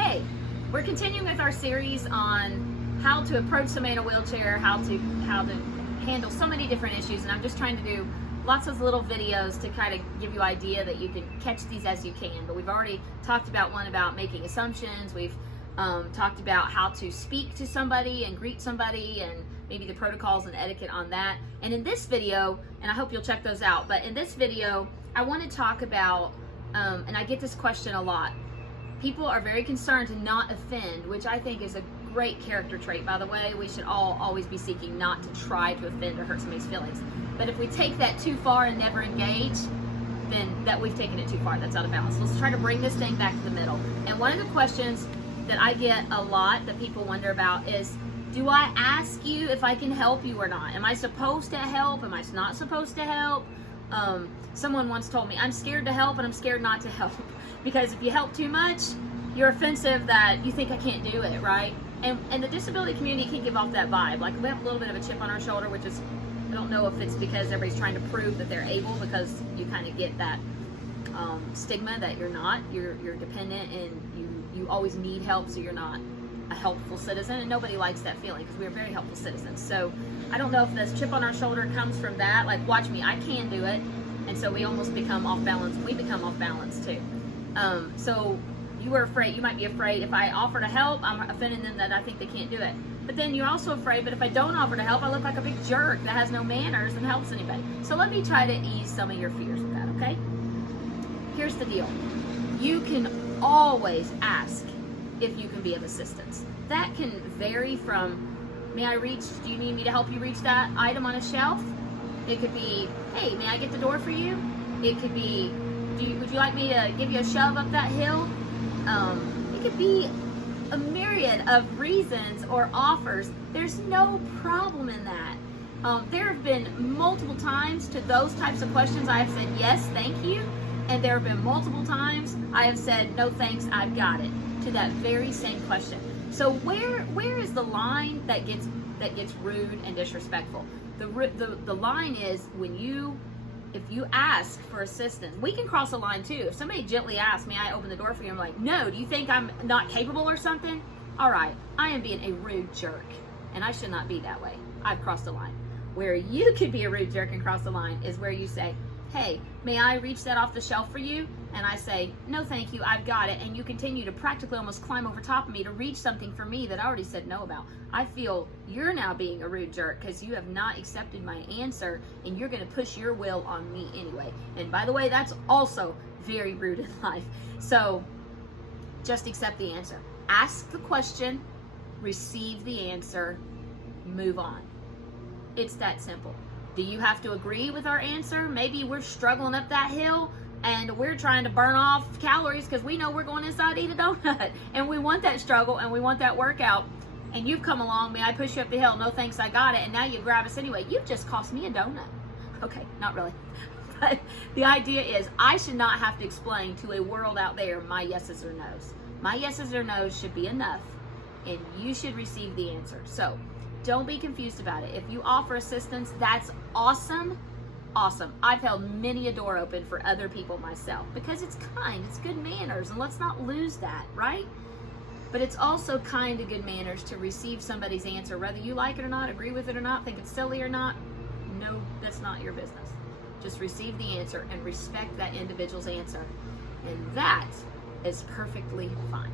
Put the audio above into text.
Hey, we're continuing with our series on how to approach somebody in a wheelchair, how to handle so many different issues, and I'm just trying to do lots of little videos to kind of give you idea that you can catch these as you can. But we've already talked about one about making assumptions. We've talked about how to speak to somebody and greet somebody, and maybe the protocols and etiquette on that. And in this video, and I hope you'll check those out, but in this video I want to talk about and I get this question a lot. People are very concerned to not offend, which I think is a great character trait, by the way. We should all always be seeking not to try to offend or hurt somebody's feelings. But if we take that too far and never engage, then that we've taken it too far. That's out of balance. Let's try to bring this thing back to the middle. And one of the questions that I get a lot that people wonder about is, do I ask you if I can help you or not? Am I supposed to help? Am I not supposed to help? Someone once told me, I'm scared to help and I'm scared not to help. Because if you help too much, you're offensive that you think I can't do it, right? And the disability community can give off that vibe. Like, we have a little bit of a chip on our shoulder, which is, I don't know if it's because everybody's trying to prove that they're able, because you kind of get that stigma that you're not. You're dependent and you always need help, so you're not a helpful citizen, and nobody likes that feeling because we're very helpful citizens. So I don't know if this chip on our shoulder comes from that. Like, watch me, I can do it. And so we almost become off balance. We become off balance too. So you were afraid, you might be afraid if I offer to help, I'm offending them that I think they can't do it. But then you're also afraid, but if I don't offer to help, I look like a big jerk that has no manners and helps anybody. So let me try to ease some of your fears with that, okay? Here's the deal. You can always ask if you can be of assistance. That can vary from, may I reach, do you need me to help you reach that item on a shelf? It could be, hey, may I get the door for you? It could be, would you like me to give you a shove up that hill? It could be a myriad of reasons or offers. There's no problem in that. There have been multiple times to those types of questions I have said, yes, thank you. And there have been multiple times I have said, no thanks, I've got it, to that very same question. So where is the line that gets rude and disrespectful? The line is if you ask for assistance. We can cross a line too. If somebody gently asks, may I open the door for you? I'm like, no, do you think I'm not capable or something? All right, I am being a rude jerk, and I should not be that way. I've crossed the line. Where you could be a rude jerk and cross the line is where you say, hey, may I reach that off the shelf for you? And I say, no thank you, I've got it. And you continue to practically almost climb over top of me to reach something for me that I already said no about. I feel you're now being a rude jerk because you have not accepted my answer, and you're gonna push your will on me anyway. And by the way, that's also very rude in life. So just accept the answer. Ask the question, receive the answer, move on. It's that simple. Do you have to agree with our answer? Maybe we're struggling up that hill and we're trying to burn off calories because we know we're going inside to eat a donut, and we want that struggle and we want that workout, and you've come along, may I push you up the hill? No thanks, I got it. And now you grab us anyway. You've just cost me a donut. Okay, not really. But the idea is, I should not have to explain to a world out there my yeses or nos. My yeses or nos should be enough, and you should receive the answer. So don't be confused about it. If you offer assistance, that's awesome. Awesome. I've held many a door open for other people myself because it's kind, it's good manners, and let's not lose that, right? But it's also kind and good manners to receive somebody's answer, whether you like it or not, agree with it or not, think it's silly or not. No, that's not your business. Just receive the answer and respect that individual's answer, and that is perfectly fine.